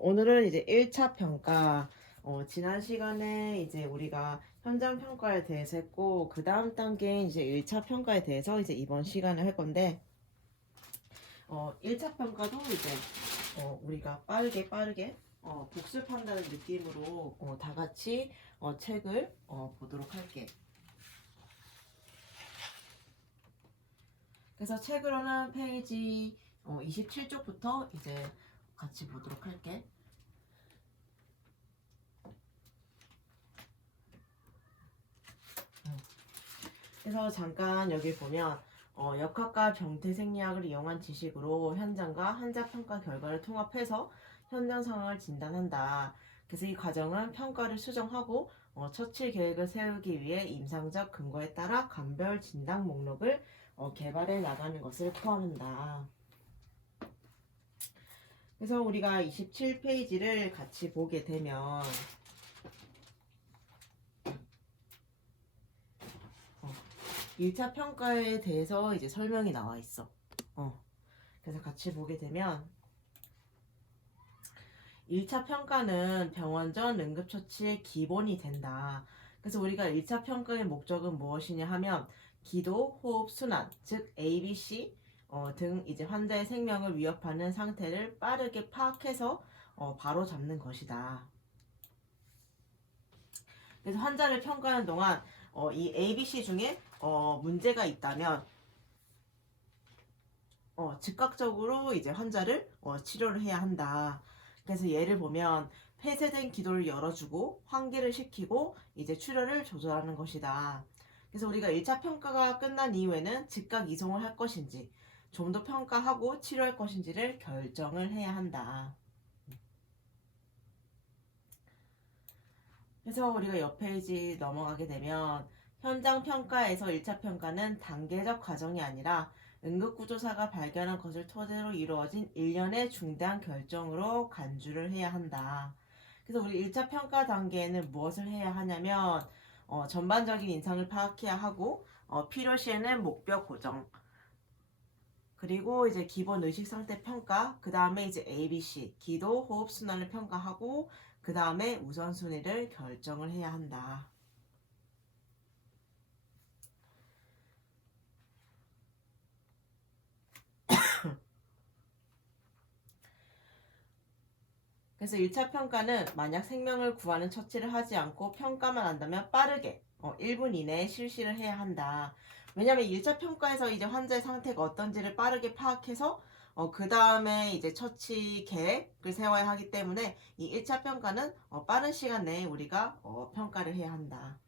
오늘은 이제 1차 평가, 지난 시간에 이제 우리가 현장 평가에 대해서 했고, 그 다음 단계인 이제 1차 평가에 대해서 이제 이번 시간에 할 건데, 1차 평가도 이제, 우리가 빠르게, 복습한다는 느낌으로, 다 같이, 책을, 보도록 할게. 그래서 책으로는 페이지, 27쪽부터 이제 같이 보도록 할게. 그래서 잠깐 여기 보면 역학과 병태 생리학을 이용한 지식으로 현장과 환자 평가 결과를 통합해서 현장 상황을 진단한다. 그래서 이 과정은 평가를 수정하고 처치 계획을 세우기 위해 임상적 근거에 따라 감별 진단 목록을 개발해 나가는 것을 포함한다. 그래서 우리가 27페이지를 같이 보게 되면 1차 평가에 대해서 이제 설명이 나와 있어. 그래서 같이 보게 되면 1차 평가는 병원 전 응급처치의 기본이 된다. 그래서 우리가 1차 평가의 목적은 무엇이냐 하면 기도, 호흡, 순환, 즉 ABC 등 이제 환자의 생명을 위협하는 상태를 빠르게 파악해서 바로 잡는 것이다. 그래서 환자를 평가하는 동안 이 ABC 중에 문제가 있다면 즉각적으로 이제 환자를 치료를 해야 한다. 그래서 예를 보면 폐쇄된 기도를 열어주고 환기를 시키고 이제 출혈을 조절하는 것이다. 그래서 우리가 1차 평가가 끝난 이후에는 즉각 이송을 할 것인지 좀 더 평가하고 치료할 것인지를 결정을 해야 한다. 그래서 우리가 옆 페이지 넘어가게 되면 현장 평가에서 1차 평가는 단계적 과정이 아니라 응급구조사가 발견한 것을 토대로 이루어진 일련의 중대한 결정으로 간주를 해야 한다. 그래서 우리 1차 평가 단계에는 무엇을 해야 하냐면 전반적인 인상을 파악해야 하고 필요시에는 목표 고정 그리고 이제 기본 의식 상태 평가, 그 다음에 이제 ABC, 기도, 호흡 순환을 평가하고, 그 다음에 우선순위를 결정을 해야 한다. 그래서 1차 평가는 만약 생명을 구하는 처치를 하지 않고 평가만 한다면 빠르게 1분 이내에 실시를 해야 한다. 왜냐하면 1차 평가에서 이제 환자의 상태가 어떤지를 빠르게 파악해서 그 다음에 이제 처치 계획을 세워야 하기 때문에 이 1차 평가는 빠른 시간 내에 우리가 평가를 해야 한다.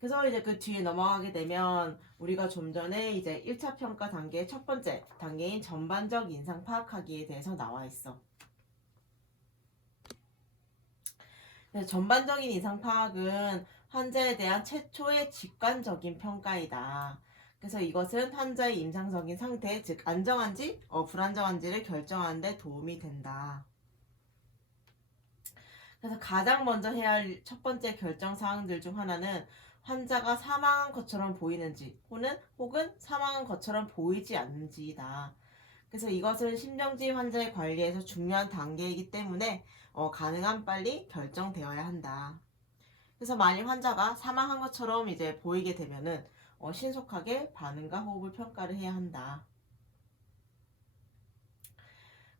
그래서 이제 그 뒤에 넘어가게 되면 우리가 좀 전에 이제 1차 평가 단계의 첫 번째 단계인 전반적 인상 파악하기에 대해서 나와 있어. 그래서 전반적인 인상 파악은 환자에 대한 최초의 직관적인 평가이다. 그래서 이것은 환자의 임상적인 상태, 즉 안정한지 불안정한지를 결정하는 데 도움이 된다. 그래서 가장 먼저 해야 할 첫 번째 결정 사항들 중 하나는 환자가 사망한 것처럼 보이는지 혹은 사망한 것처럼 보이지 않는지이다. 그래서 이것은 심정지 환자의 관리에서 중요한 단계이기 때문에 가능한 빨리 결정되어야 한다. 그래서 만일 환자가 사망한 것처럼 이제 보이게 되면은 신속하게 반응과 호흡을 평가를 해야 한다.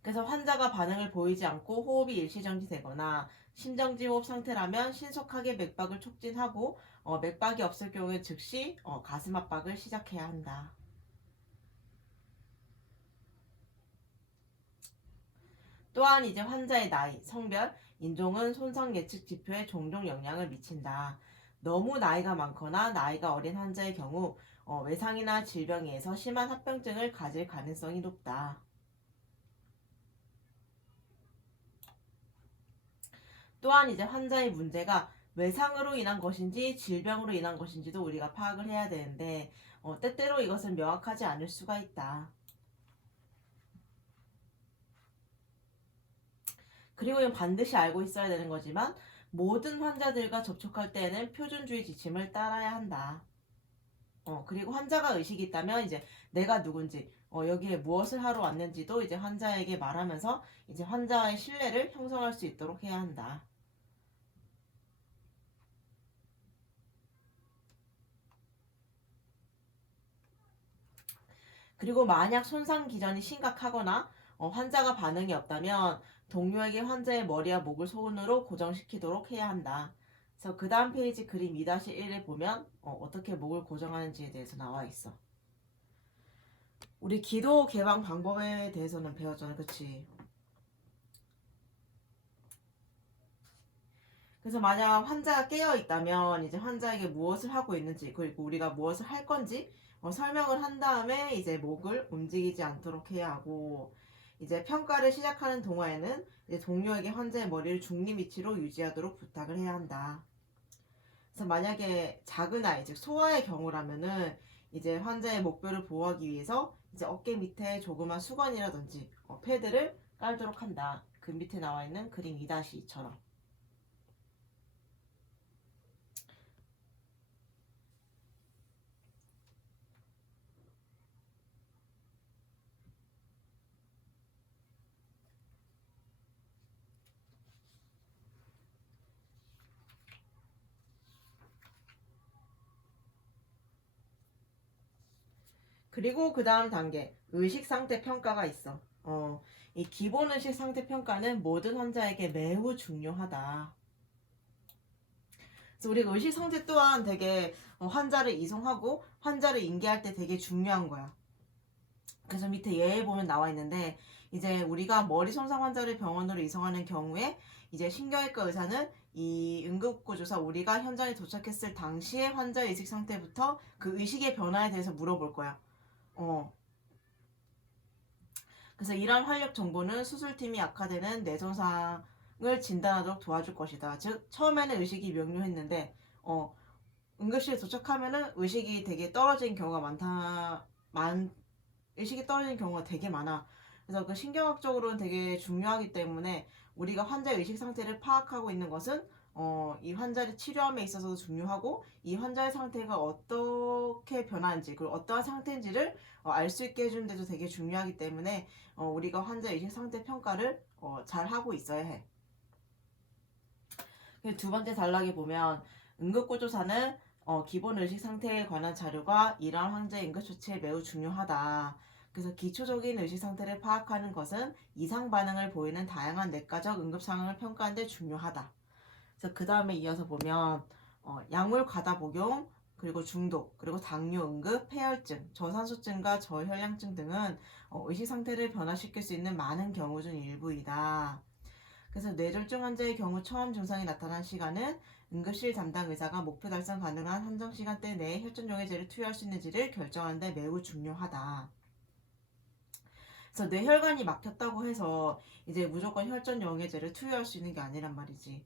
그래서 환자가 반응을 보이지 않고 호흡이 일시정지되거나 심정지 호흡 상태라면 신속하게 맥박을 촉진하고 맥박이 없을 경우에 즉시 가슴 압박을 시작해야 한다. 또한 이제 환자의 나이, 성별, 인종은 손상 예측 지표에 종종 영향을 미친다. 너무 나이가 많거나 나이가 어린 환자의 경우 외상이나 질병에 의해서 심한 합병증을 가질 가능성이 높다. 또한 이제 환자의 문제가 외상으로 인한 것인지 질병으로 인한 것인지도 우리가 파악을 해야 되는데 때때로 이것은 명확하지 않을 수가 있다. 그리고 이건 반드시 알고 있어야 되는 거지만 모든 환자들과 접촉할 때에는 표준주의 지침을 따라야 한다. 그리고 환자가 의식이 있다면 이제 내가 누군지 여기에 무엇을 하러 왔는지도 이제 환자에게 말하면서 이제 환자의 신뢰를 형성할 수 있도록 해야 한다. 그리고 만약 손상 기전이 심각하거나 환자가 반응이 없다면 동료에게 환자의 머리와 목을 손으로 고정시키도록 해야 한다. 그래서 그 다음 페이지 그림 2-1을 보면 어떻게 목을 고정하는지에 대해서 나와 있어. 우리 기도 개방 방법에 대해서는 배웠잖아, 그치? 그래서 만약 환자가 깨어 있다면 이제 환자에게 무엇을 하고 있는지 그리고 우리가 무엇을 할 건지 설명을 한 다음에 이제 목을 움직이지 않도록 해야 하고 이제 평가를 시작하는 동화에는 이제 동료에게 환자의 머리를 중립 위치로 유지하도록 부탁을 해야 한다. 그래서 만약에 작은 아이 즉 소아의 경우라면은 이제 환자의 목뼈를 보호하기 위해서 이제 어깨 밑에 조그만 수건이라든지 패드를 깔도록 한다. 그 밑에 나와 있는 그림 2-2처럼. 그리고 그 다음 단계 의식 상태 평가가 있어. 이 기본 의식 상태 평가는 모든 환자에게 매우 중요하다. 그래서 우리가 의식 상태 또한 되게 환자를 이송하고 환자를 인계할 때 되게 중요한 거야. 그래서 밑에 예에 보면 나와 있는데 이제 우리가 머리 손상 환자를 병원으로 이송하는 경우에 이제 신경외과 의사는 이 응급구조사 우리가 현장에 도착했을 당시의 환자의 의식 상태부터 그 의식의 변화에 대해서 물어볼 거야. 어, 그래서 이러한 활력 정보는 수술팀이 악화되는 뇌손상을 진단하도록 도와줄 것이다. 즉 처음에는 의식이 명료했는데 응급실에 도착하면은 의식이 되게 떨어진 경우가 의식이 떨어진 경우가 되게 많아. 그래서 그 신경학적으로는 되게 중요하기 때문에 우리가 환자의 의식 상태를 파악하고 있는 것은 이 환자를 치료함에 있어서도 중요하고 이 환자의 상태가 어떻게 변하는지 그리고 어떠한 상태인지를 알 수 있게 해주는 데도 되게 중요하기 때문에 우리가 환자 의식 상태 평가를 잘 하고 있어야 해. 두 번째 단락에 보면 응급구조사는 기본 의식 상태에 관한 자료가 이러한 환자의 응급조치에 매우 중요하다. 그래서 기초적인 의식 상태를 파악하는 것은 이상 반응을 보이는 다양한 내과적 응급 상황을 평가하는 데 중요하다. 그래서 그 다음에 이어서 보면 약물 과다 복용, 그리고 중독, 그리고 당뇨 응급, 폐혈증, 저산소증과 저혈량증 등은 의식 상태를 변화시킬 수 있는 많은 경우 중 일부이다. 그래서 뇌졸중 환자의 경우 처음 증상이 나타난 시간은 응급실 담당 의사가 목표 달성 가능한 한정 시간대 내에 혈전용해제를 투여할 수 있는지를 결정하는 데 매우 중요하다. 그래서 뇌혈관이 막혔다고 해서 이제 무조건 혈전용해제를 투여할 수 있는 게 아니란 말이지.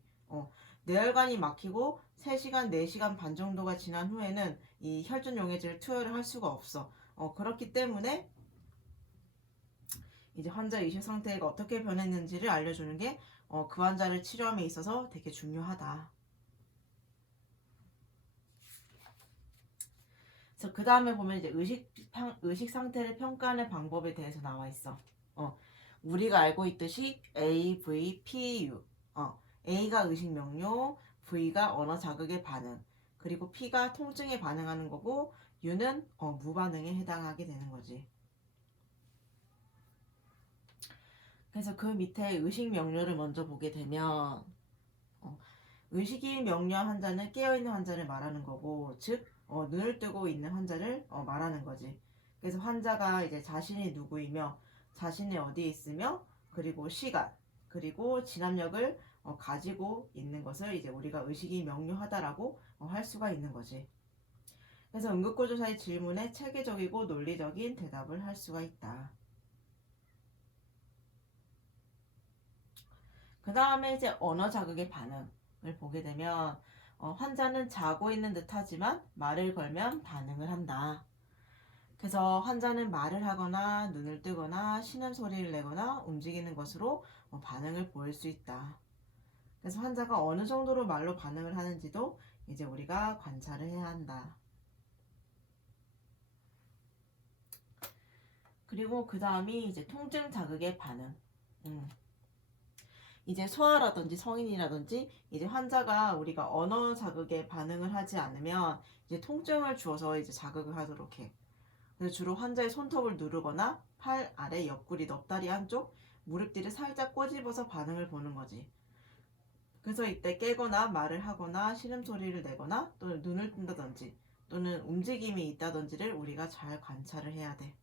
뇌혈관이 막히고 3시간, 4시간 반 정도가 지난 후에는 이 혈전용해제를 투여를 할 수가 없어. 그렇기 때문에 이제 환자의 의식 상태가 어떻게 변했는지를 알려주는 게 그 환자를 치료함에 있어서 되게 중요하다. 그래서 그 다음에 보면 이제 의식 상태를 평가하는 방법에 대해서 나와 있어. 우리가 알고 있듯이 A, V, P, U. A가 의식 명료, V가 언어 자극의 반응, 그리고 P가 통증에 반응하는 거고, U는 무반응에 해당하게 되는 거지. 그래서 그 밑에 의식 명료를 먼저 보게 되면 의식이 명료한 환자는 깨어있는 환자를 말하는 거고 즉 눈을 뜨고 있는 환자를 말하는 거지. 그래서 환자가 이제 자신이 누구이며 자신이 어디에 있으며 그리고 시간 그리고 진압력을 가지고 있는 것을 이제 우리가 의식이 명료하다라고 할 수가 있는 거지. 그래서 응급구조사의 질문에 체계적이고 논리적인 대답을 할 수가 있다. 그 다음에 이제 언어 자극의 반응을 보게 되면 환자는 자고 있는 듯 하지만 말을 걸면 반응을 한다. 그래서 환자는 말을 하거나 눈을 뜨거나 쉬는 소리를 내거나 움직이는 것으로 반응을 보일 수 있다. 그래서 환자가 어느 정도로 말로 반응을 하는지도 이제 우리가 관찰을 해야 한다. 그리고 그 다음이 이제 통증 자극의 반응. 이제 소아라든지 성인이라든지 이제 환자가 우리가 언어 자극에 반응을 하지 않으면 이제 통증을 주어서 이제 자극을 하도록 해. 그래서 주로 환자의 손톱을 누르거나 팔 아래 옆구리 넙다리 한쪽 무릎 뒤를 살짝 꼬집어서 반응을 보는 거지. 그래서 이때 깨거나 말을 하거나 신음소리를 내거나 또는 눈을 뜬다든지 또는 움직임이 있다든지를 우리가 잘 관찰을 해야 돼.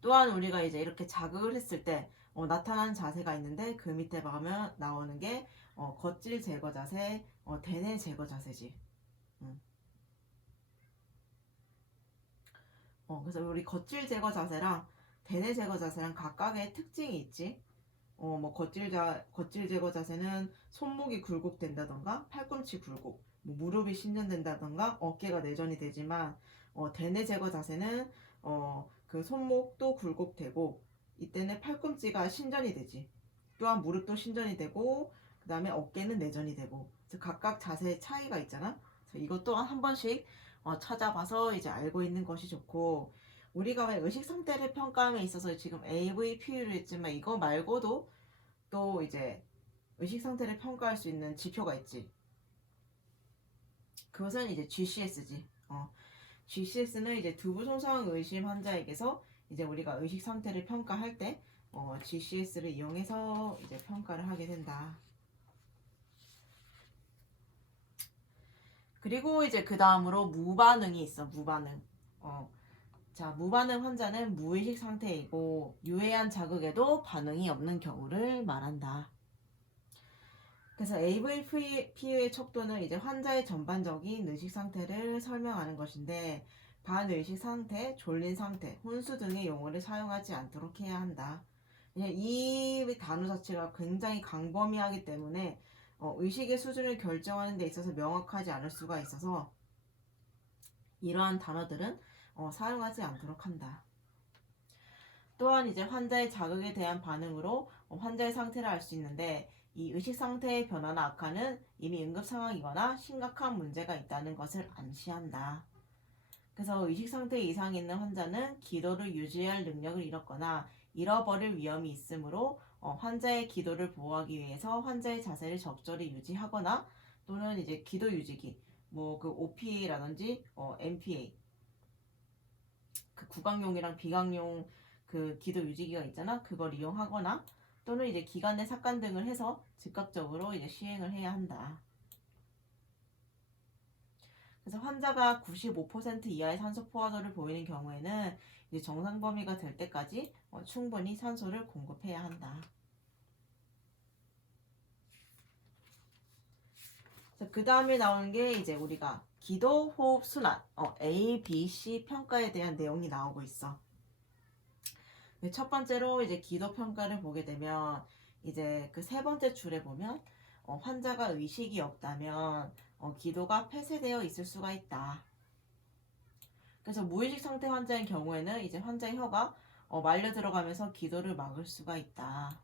또한 우리가 이제 이렇게 자극을 했을 때 나타나는 자세가 있는데 그 밑에 보면 나오는 게 겉질 제거 자세, 대뇌 제거 자세지. 그래서 우리 겉질 제거 자세랑 대뇌 제거 자세랑 각각의 특징이 있지. 뭐 겉질 제거 자세는 손목이 굴곡된다던가 팔꿈치 굴곡, 뭐 무릎이 신전된다던가 어깨가 내전이 되지만 대뇌 제거 자세는 그 손목도 굴곡되고 이때는 팔꿈치가 신전이 되지. 또한 무릎도 신전이 되고 그 다음에 어깨는 내전이 되고 그래서 각각 자세의 차이가 있잖아. 그래서 이것 또한 한 번씩 찾아봐서 이제 알고 있는 것이 좋고 우리가 왜 의식 상태를 평가함에 있어서 지금 AV, PU를 했지만 이거 말고도 또 이제 의식 상태를 평가할 수 있는 지표가 있지. 그것은 이제 GCS지. GCS는 이제 두부 손상 의심 환자에게서 이제 우리가 의식 상태를 평가할 때 GCS를 이용해서 이제 평가를 하게 된다. 그리고 이제 그 다음으로 무반응이 있어. 무반응. 자, 무반응 환자는 무의식 상태이고 유해한 자극에도 반응이 없는 경우를 말한다. 그래서 AVP의 척도는 이제 환자의 전반적인 의식 상태를 설명하는 것인데 반의식 상태, 졸린 상태, 혼수 등의 용어를 사용하지 않도록 해야 한다. 이 단어 자체가 굉장히 광범위하기 때문에 의식의 수준을 결정하는 데 있어서 명확하지 않을 수가 있어서 이러한 단어들은 사용하지 않도록 한다. 또한 이제 환자의 자극에 대한 반응으로 환자의 상태를 알 수 있는데 이 의식 상태의 변화나 악화는 이미 응급 상황이거나 심각한 문제가 있다는 것을 암시한다. 그래서 의식 상태 이상이 있는 환자는 기도를 유지할 능력을 잃었거나 잃어버릴 위험이 있으므로 환자의 기도를 보호하기 위해서 환자의 자세를 적절히 유지하거나 또는 이제 기도 유지기 뭐 그 OPA라든지 MPA 그 구강용이랑 비강용 그 기도 유지기가 있잖아. 그걸 이용하거나 또는 이제 기관 내 삭관 등을 해서 즉각적으로 이제 시행을 해야 한다. 그래서 환자가 95% 이하의 산소 포화도를 보이는 경우에는 이제 정상 범위가 될 때까지 충분히 산소를 공급해야 한다. 그 다음에 나오는 게 이제 우리가 기도 호흡 순환 A, B, C 평가에 대한 내용이 나오고 있어. 첫 번째로 이제 기도 평가를 보게 되면 이제 그 세 번째 줄에 보면 환자가 의식이 없다면 기도가 폐쇄되어 있을 수가 있다. 그래서 무의식 상태 환자인 경우에는 이제 환자의 혀가 말려 들어가면서 기도를 막을 수가 있다.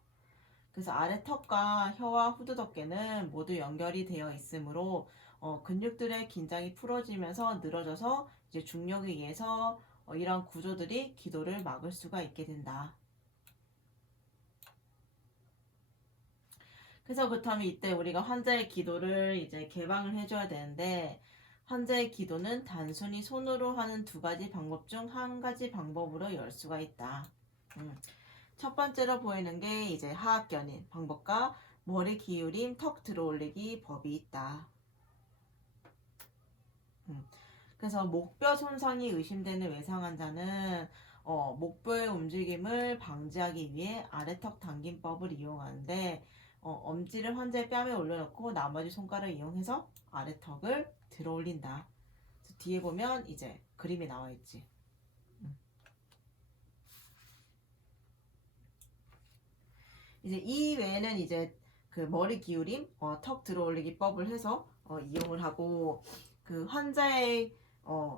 그래서 아래 턱과 혀와 후두덕계는 모두 연결이 되어 있으므로 근육들의 긴장이 풀어지면서 늘어져서 이제 중력에 의해서 이러한 구조들이 기도를 막을 수가 있게 된다. 그래서 그렇다면 이때 우리가 환자의 기도를 이제 개방을 해줘야 되는데 환자의 기도는 단순히 손으로 하는 두 가지 방법 중 한 가지 방법으로 열 수가 있다. 첫 번째로 보이는 게 이제 하악견인 방법과 머리 기울임, 턱 들어올리기 법이 있다. 그래서 목뼈 손상이 의심되는 외상 환자는 목뼈의 움직임을 방지하기 위해 아래턱 당김법을 이용하는데 엄지를 환자의 뺨에 올려놓고 나머지 손가락을 이용해서 아래턱을 들어 올린다. 뒤에 보면 이제 그림이 나와 있지. 이제 이 외에는 이제 그 머리 기울임, 턱 들어 올리기 법을 해서 이용을 하고 그 환자의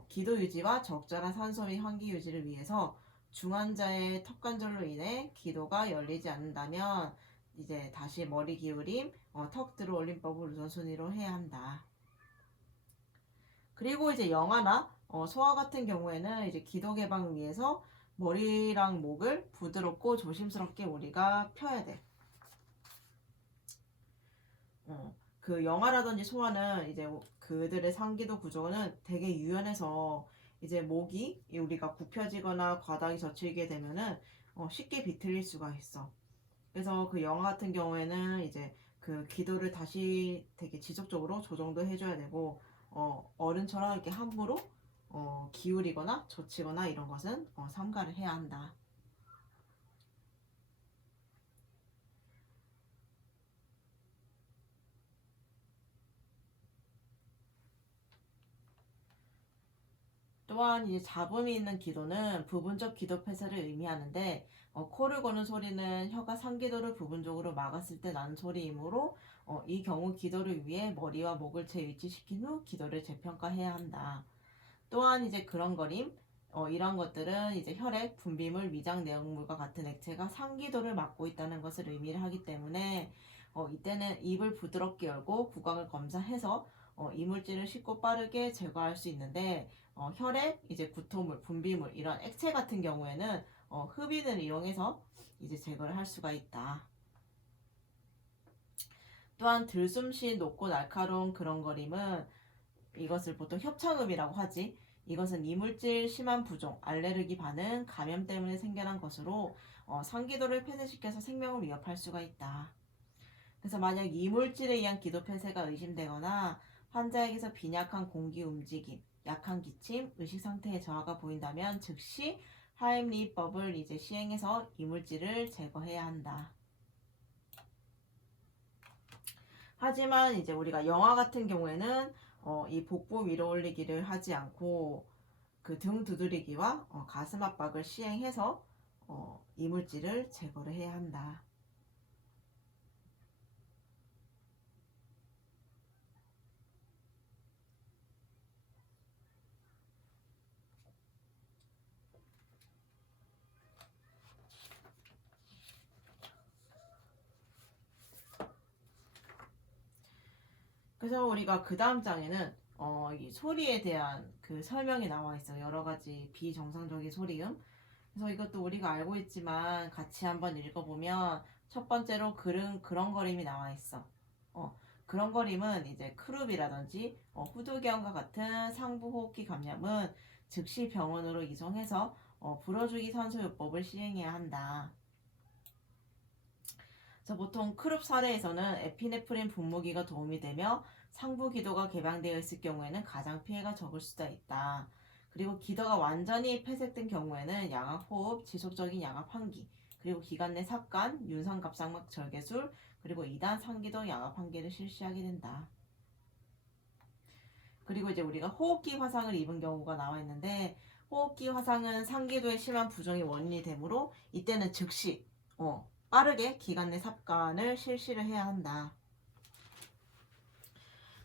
기도 유지와 적절한 산소 및 환기 유지를 위해서 중환자의 턱관절로 인해 기도가 열리지 않는다면 이제 다시 머리 기울임, 턱 들어 올림법을 우선순위로 해야 한다. 그리고 이제 영아나 소화 같은 경우에는 이제 기도 개방을 위해서 머리랑 목을 부드럽고 조심스럽게 우리가 펴야 돼. 그 영아라든지 소아는 이제 그들의 상기도 구조는 되게 유연해서 이제 목이 우리가 굽혀지거나 과다하게 젖히게 되면은 쉽게 비틀릴 수가 있어. 그래서 그 영아 같은 경우에는 이제 그 기도를 다시 되게 지속적으로 조정도 해줘야 되고 어른처럼 이렇게 함부로 기울이거나 젖히거나 이런 것은 삼가를 해야 한다. 또한 이제 잡음이 있는 기도는 부분적 기도 폐쇄를 의미하는데 코를 고는 소리는 혀가 상기도를 부분적으로 막았을 때 나는 소리이므로 이 경우 기도를 위해 머리와 목을 재위치시킨 후 기도를 재평가해야 한다. 또한 이제 그런거림 이런 것들은 이제 혈액, 분비물, 위장 내용물과 같은 액체가 상기도를 막고 있다는 것을 의미를 하기 때문에 이때는 입을 부드럽게 열고 구강을 검사해서 이물질을 쉽고 빠르게 제거할 수 있는데 혈액, 이제 구토물, 분비물 이런 액체 같은 경우에는 흡인을 이용해서 이제 제거를 할 수가 있다. 또한 들숨쉬 높고 날카로운 그런거림은 이것을 보통 협창음이라고 하지. 이것은 이물질 심한 부종, 알레르기 반응, 감염 때문에 생겨난 것으로 상기도를 폐쇄시켜서 생명을 위협할 수가 있다. 그래서 만약 이물질에 의한 기도 폐쇄가 의심되거나 환자에게서 빈약한 공기 움직임, 약한 기침, 의식 상태의 저하가 보인다면 즉시 하임리법을 이제 시행해서 이물질을 제거해야 한다. 하지만 이제 우리가 영아 같은 경우에는 이 복부 위로 올리기를 하지 않고 그 등 두드리기와 가슴 압박을 시행해서 이물질을 제거를 해야 한다. 그래서 우리가 그 다음 장에는 이 소리에 대한 그 설명이 나와 있어. 여러 가지 비정상적인 소리음. 그래서 이것도 우리가 알고 있지만 같이 한번 읽어보면 첫 번째로 그런거림이 나와 있어. 그런거림은 이제 크룹이라든지 후두경과 같은 상부호흡기 감염은 즉시 병원으로 이송해서 불어주기 산소요법을 시행해야 한다. 그래서 보통 크룹 사례에서는 에피네프린 분무기가 도움이 되며 상부 기도가 개방되어 있을 경우에는 가장 피해가 적을 수가 있다. 그리고 기도가 완전히 폐쇄된 경우에는 양압 호흡, 지속적인 양압 환기, 그리고 기관 내 삽관, 윤상갑상막 절개술, 그리고 2단 상기도 양압 환기를 실시하게 된다. 그리고 이제 우리가 호흡기 화상을 입은 경우가 나와 있는데 호흡기 화상은 상기도의 심한 부종이 원인이 되므로 이때는 즉시 빠르게 기관 내 삽관을 실시를 해야 한다.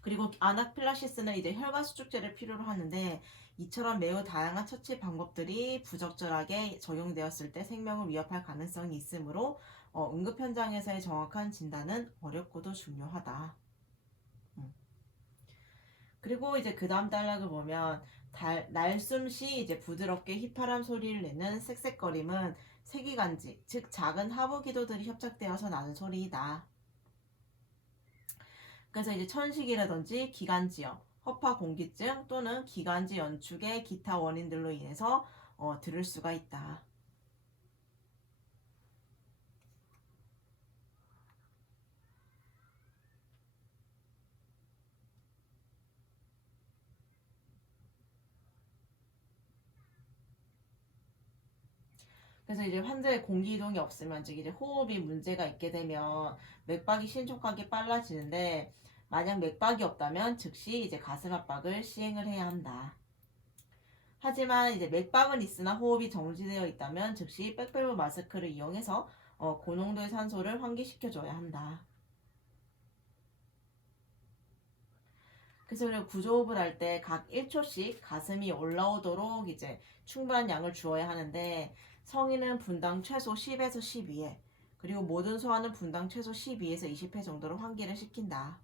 그리고 아나필라시스는 이제 혈관 수축제를 필요로 하는데 이처럼 매우 다양한 처치 방법들이 부적절하게 적용되었을 때 생명을 위협할 가능성이 있으므로 응급 현장에서의 정확한 진단은 어렵고도 중요하다. 그리고 이제 그 다음 단락을 보면 날숨 시 이제 부드럽게 휘파람 소리를 내는 쌕쌕거림은 세기간지, 즉 작은 하부 기도들이 협착되어서 나는 소리이다. 그래서 이제 천식이라든지 기관지염, 허파 공기증 또는 기관지 연축의 기타 원인들로 인해서 들을 수가 있다. 그래서 이제 환자의 공기 이동이 없으면 즉 이제 호흡이 문제가 있게 되면 맥박이 신속하게 빨라지는데 만약 맥박이 없다면 즉시 이제 가슴 압박을 시행을 해야 한다. 하지만 이제 맥박은 있으나 호흡이 정지되어 있다면 즉시 백밸브 마스크를 이용해서 고농도의 산소를 환기시켜줘야 한다. 그래서 우리가 구조호흡을 할 때 각 1초씩 가슴이 올라오도록 이제 충분한 양을 주어야 하는데 성인은 분당 최소 10에서 12회 그리고 모든 소아는 분당 최소 12에서 20회 정도로 환기를 시킨다.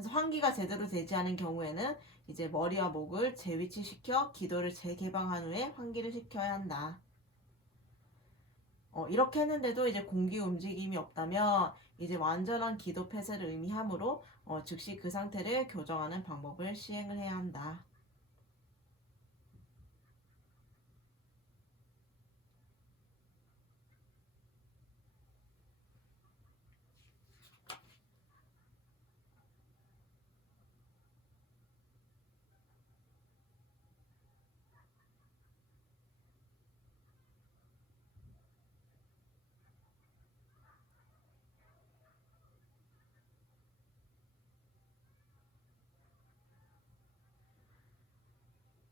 그래서 환기가 제대로 되지 않은 경우에는 이제 머리와 목을 재위치시켜 기도를 재개방한 후에 환기를 시켜야 한다. 이렇게 했는데도 이제 공기 움직임이 없다면 이제 완전한 기도 폐쇄를 의미하므로 즉시 그 상태를 교정하는 방법을 시행을 해야 한다.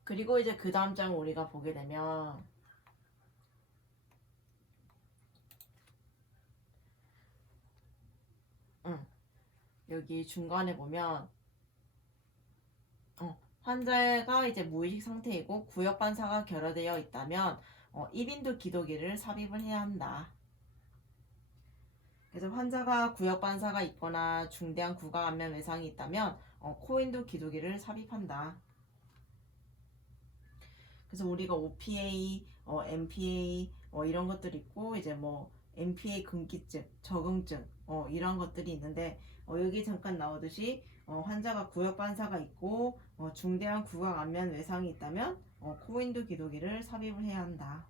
그리고 이제 그 다음 장을 우리가 보게 되면 여기 중간에 보면 환자가 이제 무의식 상태이고 구역 반사가 결여되어 있다면 1인도 기도기를 삽입을 해야 한다. 그래서 환자가 구역 반사가 있거나 중대한 구강 안면 외상이 있다면 코인도 기도기를 삽입한다. 그래서 우리가 OPA, MPA 이런 것들이 있고 이제 뭐 MPA 금기증, 적응증 이런 것들이 있는데 여기 잠깐 나오듯이 환자가 구역 반사가 있고 중대한 구강 안면 외상이 있다면 코인도 기도기를 삽입을 해야 한다.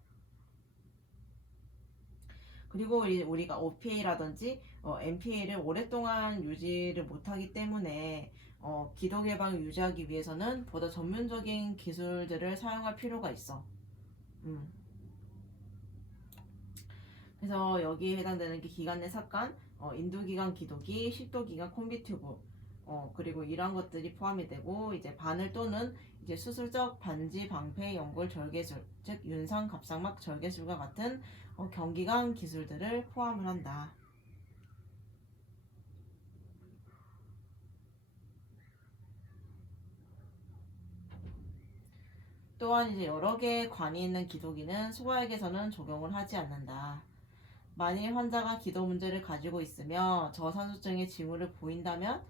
그리고 우리가 OPA라든지 MPA를 오랫동안 유지를 못하기 때문에 기도 개방을 유지하기 위해서는 보다 전문적인 기술들을 사용할 필요가 있어. 그래서 여기에 해당되는 게 기관 내 삭관, 인두기관 기도기, 식도기관 콤비튜브, 그리고 이러한 것들이 포함이 되고 이제 바늘 또는 이제 수술적 반지 방패 연골 절개술, 즉 윤상 갑상막 절개술과 같은 경기관 기술들을 포함을 한다. 또한 이제 여러 개의 관이 있는 기도기는 소아에게서는 적용을 하지 않는다. 만일 환자가 기도 문제를 가지고 있으며 저산소증의 징후를 보인다면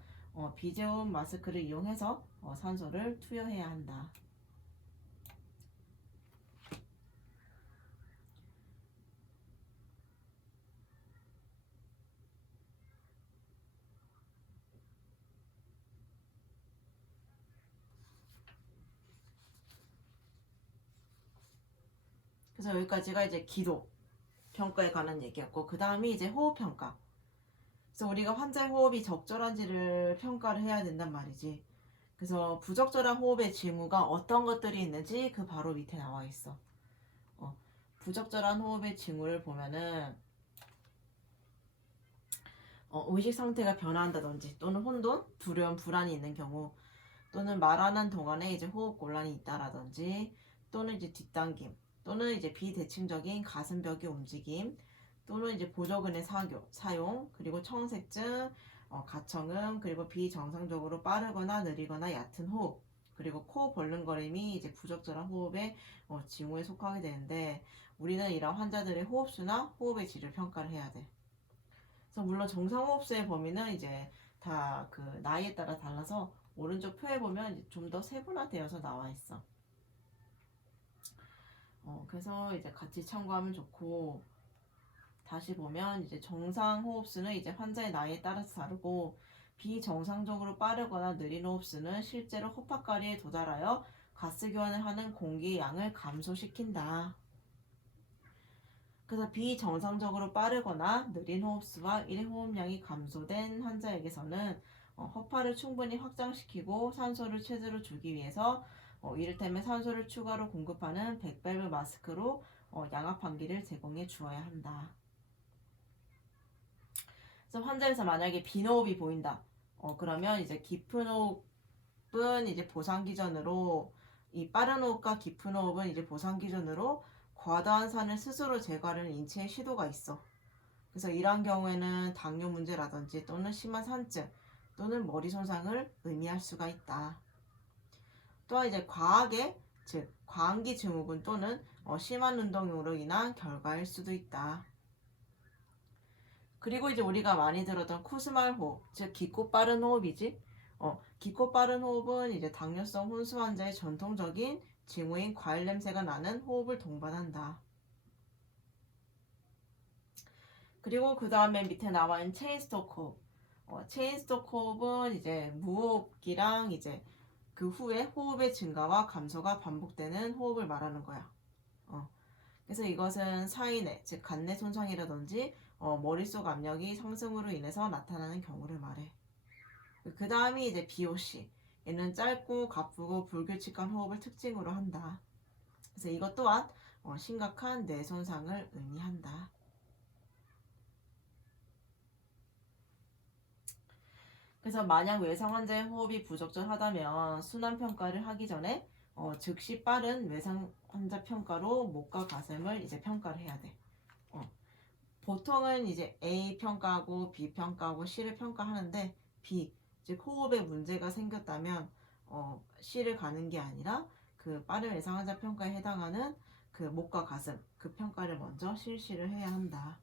비제온 마스크를 이용해서 산소를 투여해야 한다. 그래서 여기까지가 이제 기도 평가에 관한 얘기였고 그 다음이 이제 호흡 평가. 그래서 우리가 환자의 호흡이 적절한지를 평가를 해야 된단 말이지. 그래서 부적절한 호흡의 징후가 어떤 것들이 있는지 그 바로 밑에 나와 있어. 부적절한 호흡의 징후를 보면은 의식 상태가 변화한다든지 또는 혼돈, 두려움, 불안이 있는 경우 또는 말하는 동안에 이제 호흡 곤란이 있다라든지 또는 이제 뒷당김 또는 이제 비대칭적인 가슴벽의 움직임 또는 이제 보조근의 사용 그리고 청색증, 가청음 그리고 비정상적으로 빠르거나 느리거나 얕은 호흡 그리고 코 벌렁거림이 이제 부적절한 호흡의 징후에 속하게 되는데 우리는 이런 환자들의 호흡수나 호흡의 질을 평가를 해야 돼. 그래서 물론 정상호흡수의 범위는 이제 다 그 나이에 따라 달라서 오른쪽 표에 보면 좀 더 세분화되어서 나와 있어. 그래서 이제 같이 참고하면 좋고 다시 보면 이제 정상 호흡수는 이제 환자의 나이에 따라서 다르고 비정상적으로 빠르거나 느린 호흡수는 실제로 호흡가리에 도달하여 가스 교환을 하는 공기의 양을 감소시킨다. 그래서 비정상적으로 빠르거나 느린 호흡수와 일호흡량이 감소된 환자에게서는 허파를 충분히 확장시키고 산소를 제대로 주기 위해서 이를테면 산소를 추가로 공급하는 백밸브 마스크로 양압 환기를 제공해 주어야 한다. 그래서 환자에서 만약에 빈호흡이 보인다. 그러면 이제 깊은 호흡은 이제 보상 기준으로 이 빠른 호흡과 깊은 호흡은 이제 보상 기준으로 과다한 산을 스스로 제거하려는 인체의 시도가 있어. 그래서 이러한 경우에는 당뇨 문제라든지 또는 심한 산증 또는 머리 손상을 의미할 수가 있다. 또한 이제 과하게 즉 과한기 증후군 또는 심한 운동으로 인한 결과일 수도 있다. 그리고 이제 우리가 많이 들었던 쿠스말 호흡, 즉 깊고 빠른 호흡이지. 깊고 빠른 호흡은 이제 당뇨성 혼수 환자의 전통적인 징후인 과일 냄새가 나는 호흡을 동반한다. 그리고 그 다음에 밑에 나와 있는 체인 스토크 호흡. 체인 스토크 호흡은 이제 무호흡기랑 이제 그 후에 호흡의 증가와 감소가 반복되는 호흡을 말하는 거야. 그래서 이것은 사인의, 즉 간내 손상이라든지 머릿속 압력이 상승으로 인해서 나타나는 경우를 말해. 그 다음이 이제 BOC. 얘는 짧고 가쁘고 불규칙한 호흡을 특징으로 한다. 그래서 이것 또한 심각한 뇌 손상을 의미한다. 그래서 만약 외상 환자의 호흡이 부적절하다면 순환 평가를 하기 전에 즉시 빠른 외상 환자 평가로 목과 가슴을 이제 평가를 해야 돼. 보통은 이제 A 평가하고 B 평가하고 C를 평가하는데 B, 즉 호흡에 문제가 생겼다면 C를 가는 게 아니라 그 빠른 외상 환자 평가에 해당하는 그 목과 가슴 그 평가를 먼저 실시를 해야 한다.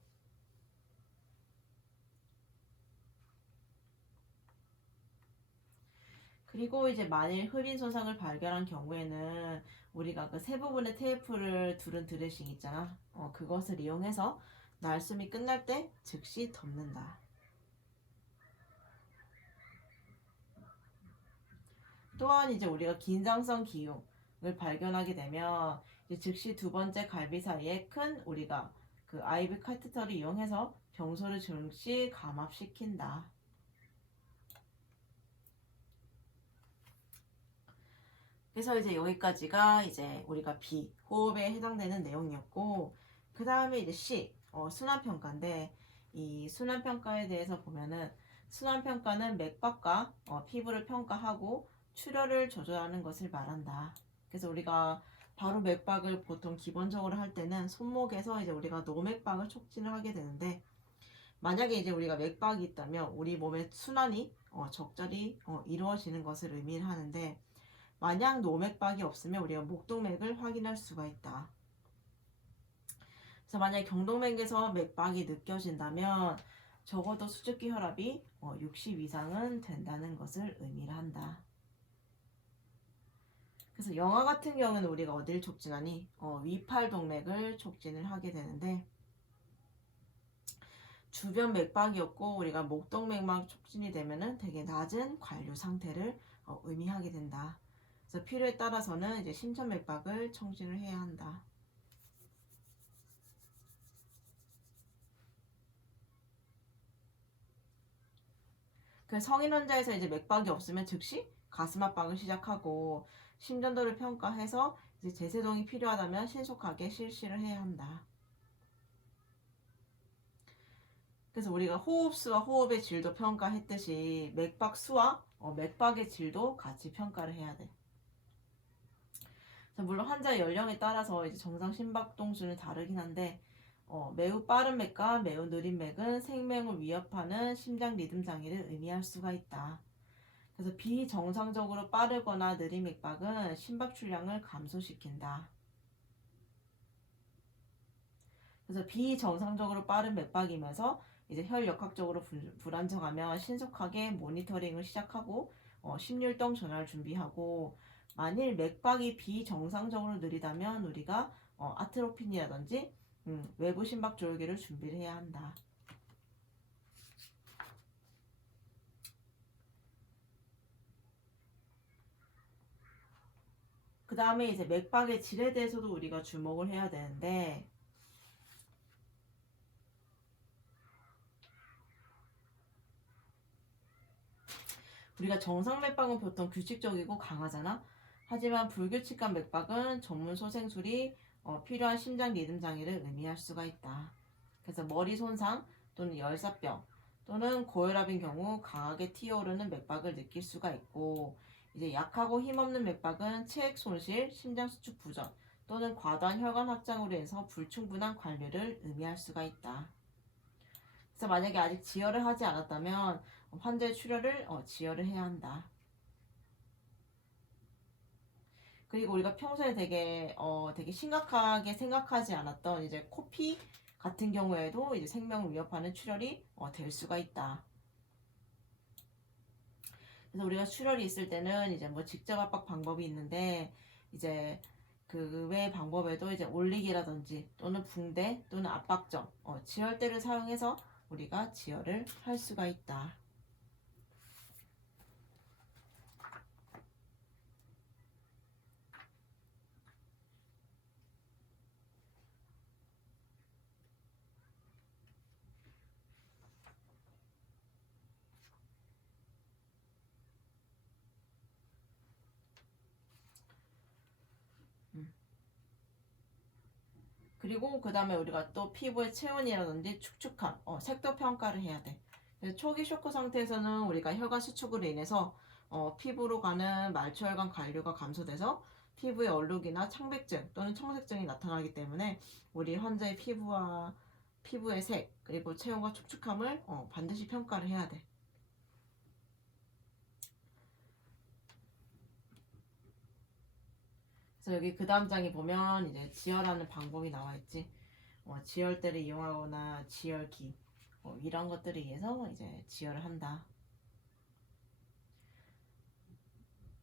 그리고 이제 만일 흡인 손상을 발견한 경우에는 우리가 그 세 부분의 테이프를 두른 드레싱 있잖아. 그것을 이용해서 날숨이 끝날 때 즉시 덮는다. 또한 이제 우리가 긴장성 기흉을 발견하게 되면 이제 즉시 두 번째 갈비 사이에 큰 우리가 그 IV 카테터를 이용해서 병소를 즉시 감압시킨다. 그래서 이제 여기까지가 이제 우리가 B, 호흡에 해당되는 내용이었고, 그 다음에 이제 C, 순환평가인데, 이 순환평가에 대해서 보면은, 순환평가는 맥박과 피부를 평가하고 출혈을 조절하는 것을 말한다. 그래서 우리가 바로 맥박을 보통 기본적으로 할 때는 손목에서 이제 우리가 노맥박을 촉진을 하게 되는데, 만약에 이제 우리가 맥박이 있다면 우리 몸의 순환이 적절히 이루어지는 것을 의미를 하는데, 만약 노맥박이 없으면 우리가 목동맥을 확인할 수가 있다. 그래서 만약 경동맥에서 맥박이 느껴진다면 적어도 수축기 혈압이 60 이상은 된다는 것을 의미를 한다. 그래서 영아 같은 경우는 우리가 어디를 촉진하니? 위팔동맥을 촉진을 하게 되는데 주변 맥박이 없고 우리가 목동맥만 촉진이 되면은 되게 낮은 관류 상태를 의미하게 된다. 그래서 필요에 따라서는 이제 심천맥박을 촉진을 해야 한다. 그 성인 환자에서 이제 맥박이 없으면 즉시 가슴 압박을 시작하고 심전도를 평가해서 이제 제세동이 필요하다면 신속하게 실시를 해야 한다. 그래서 우리가 호흡수와 호흡의 질도 평가했듯이 맥박 수와 맥박의 질도 같이 평가를 해야 돼. 물론 환자의 연령에 따라서 이제 정상 심박동수는 다르긴 한데 매우 빠른 맥과 매우 느린 맥은 생명을 위협하는 심장 리듬 장애를 의미할 수가 있다. 그래서 비정상적으로 빠르거나 느린 맥박은 심박 출량을 감소시킨다. 그래서 비정상적으로 빠른 맥박이면서 이제 혈역학적으로 불안정하면 신속하게 모니터링을 시작하고 심율동 전화를 준비하고 만일 맥박이 비정상적으로 느리다면 우리가 아트로핀이라든지 외부 심박 조절기를 준비를 해야 한다. 그 다음에 이제 맥박의 질에 대해서도 우리가 주목을 해야 되는데 우리가 정상 맥박은 보통 규칙적이고 강하잖아. 하지만 불규칙한 맥박은 전문 소생술이 필요한 심장 리듬 장애를 의미할 수가 있다. 그래서 머리 손상 또는 열사병 또는 고혈압인 경우 강하게 튀어오르는 맥박을 느낄 수가 있고 이제 약하고 힘없는 맥박은 체액 손실, 심장 수축 부전 또는 과도한 혈관 확장으로 인해서 불충분한 관리를 의미할 수가 있다. 그래서 만약에 아직 지혈을 하지 않았다면 환자의 출혈을 지혈을 해야 한다. 그리고 우리가 평소에 되게 심각하게 생각하지 않았던 이제 코피 같은 경우에도 이제 생명을 위협하는 출혈이 될 수가 있다. 그래서 우리가 출혈이 있을 때는 이제 뭐 직접 압박 방법이 있는데 이제 그 외 방법에도 이제 올리기라든지 또는 붕대 또는 압박점, 지혈대를 사용해서 우리가 지혈을 할 수가 있다. 그리고 그 다음에 우리가 또 피부의 체온이라든지 축축함, 색도 평가를 해야 돼. 그래서 초기 쇼크 상태에서는 우리가 혈관 수축으로 인해서 피부로 가는 말초혈관 관류가 감소돼서 피부의 얼룩이나 창백증 또는 청색증이 나타나기 때문에 우리 환자의 피부의 색 그리고 체온과 축축함을 반드시 평가를 해야 돼. 그래서 여기 그 다음 장에 보면 이제 지혈하는 방법이 나와 있지. 지혈대를 이용하거나 지혈기 이런 것들에 의해서 이제 지혈을 한다.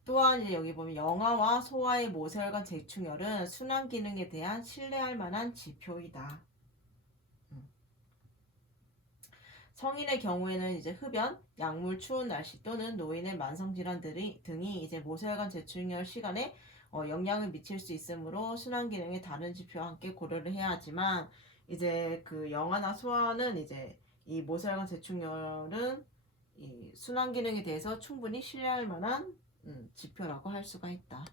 또한 이제 여기 보면 영아와 소아의 모세혈관 재충혈은 순환 기능에 대한 신뢰할 만한 지표이다. 성인의 경우에는 이제 흡연, 약물, 추운 날씨 또는 노인의 만성 질환들이 등이 이제 모세혈관 재충혈 시간에 영향을 미칠 수 있으므로 순환 기능의 다른 지표와 함께 고려를 해야 하지만 이제 그 영아나 소아는 이제 이 모세혈관 재충혈은 이 순환 기능에 대해서 충분히 신뢰할 만한 지표라고 할 수가 있다.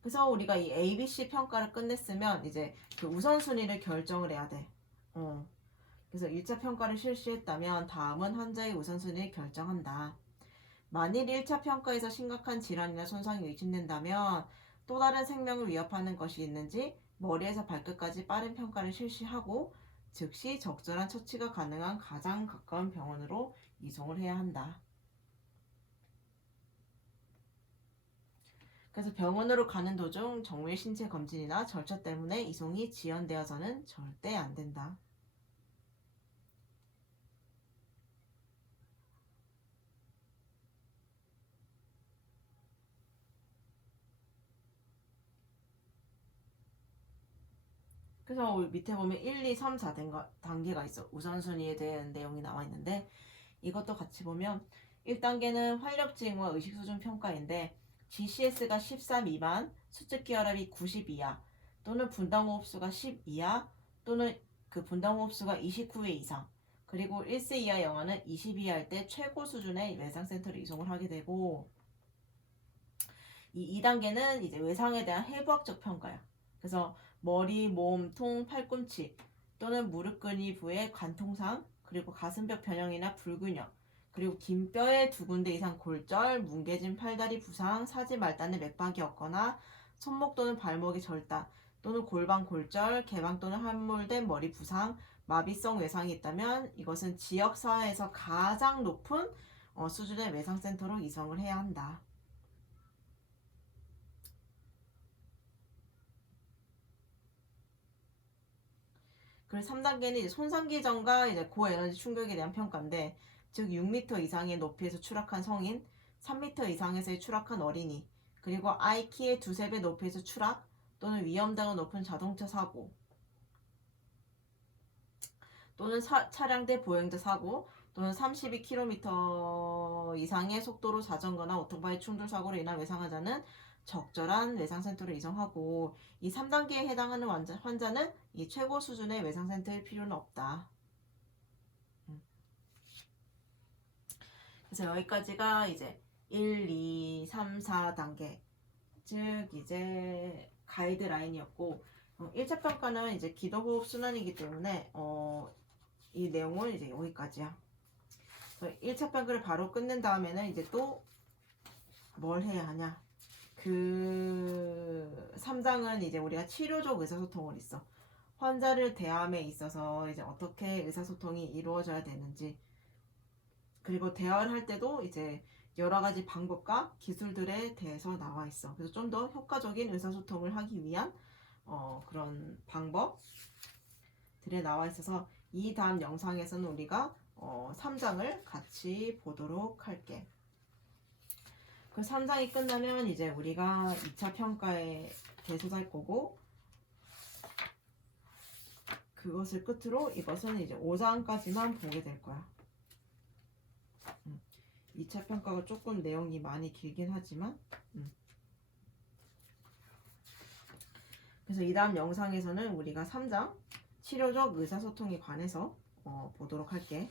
그래서 우리가 이 ABC 평가를 끝냈으면 이제 그 우선순위를 결정을 해야 돼. 그래서 1차 평가를 실시했다면 다음은 환자의 우선순위를 결정한다. 만일 1차 평가에서 심각한 질환이나 손상이 의심된다면 또 다른 생명을 위협하는 것이 있는지 머리에서 발끝까지 빠른 평가를 실시하고 즉시 적절한 처치가 가능한 가장 가까운 병원으로 이송을 해야 한다. 그래서 병원으로 가는 도중 정밀 신체 검진이나 절차 때문에 이송이 지연되어서는 절대 안 된다. 그래서 밑에 보면 1, 2, 3, 4 단계가 있어. 우선순위에 대한 내용이 나와 있는데 이것도 같이 보면 1단계는 활력증과 의식수준 평가인데 GCS가 14 미만, 수축기 혈압이 90 이하 또는 분당호흡수가 10 이하 또는 그 분당호흡수가 29회 이상 그리고 1세 이하 영아는 20 이하일 때 최고 수준의 외상센터로 이송을 하게 되고 이 2단계는 이제 외상에 대한 해부학적 평가야. 그래서 머리, 몸통, 팔꿈치 또는 무릎근이 부의 관통상 그리고 가슴뼈 변형이나 불균형 그리고 긴 뼈에 두 군데 이상 골절, 뭉개진 팔다리 부상, 사지 말단에 맥박이 없거나 손목 또는 발목이 절단 또는 골반 골절, 개방 또는 함몰된 머리 부상, 마비성 외상이 있다면 이것은 지역사회에서 가장 높은 수준의 외상센터로 이송을 해야 한다. 그리고 3단계는 이제 손상기 전과 이제 고에너지 충격에 대한 평가인데, 즉 6m 이상의 높이에서 추락한 성인, 3m 이상에서의 추락한 어린이, 그리고 아이 키의 두세 배 높이에서 추락 또는 위험도가 높은 자동차 사고 또는 차량대 보행자 사고 또는 32km 이상의 속도로 자전거나 오토바이 충돌 사고로 인한 외상환자는 적절한 외상센터로 이송하고 이 3단계에 해당하는 환자는 이 최고 수준의 외상센터일 필요는 없다. 그래서 여기까지가 이제 1, 2, 3, 4단계 즉 이제 가이드라인이었고 1차 평가는 이제 기도호흡 순환이기 때문에 이 내용은 이제 여기까지야. 1차 평가를 바로 끝낸 다음에는 이제 또 뭘 해야 하냐. 그 3장은 이제 우리가 치료적 의사소통을 있어. 환자를 대함에 있어서 이제 어떻게 의사소통이 이루어져야 되는지 그리고 대화를 할 때도 이제 여러 가지 방법과 기술들에 대해서 나와 있어. 그래서 좀 더 효과적인 의사소통을 하기 위한 그런 방법들에 나와 있어서 이 다음 영상에서는 우리가 3장을 같이 보도록 할게. 그 3장이 끝나면 이제 우리가 2차 평가에 대소할 거고, 그것을 끝으로 이것은 이제 5장까지만 보게 될 거야. 2차 평가가 조금 내용이 많이 길긴 하지만 그래서 이 다음 영상에서는 우리가 3장 치료적 의사소통에 관해서 보도록 할게.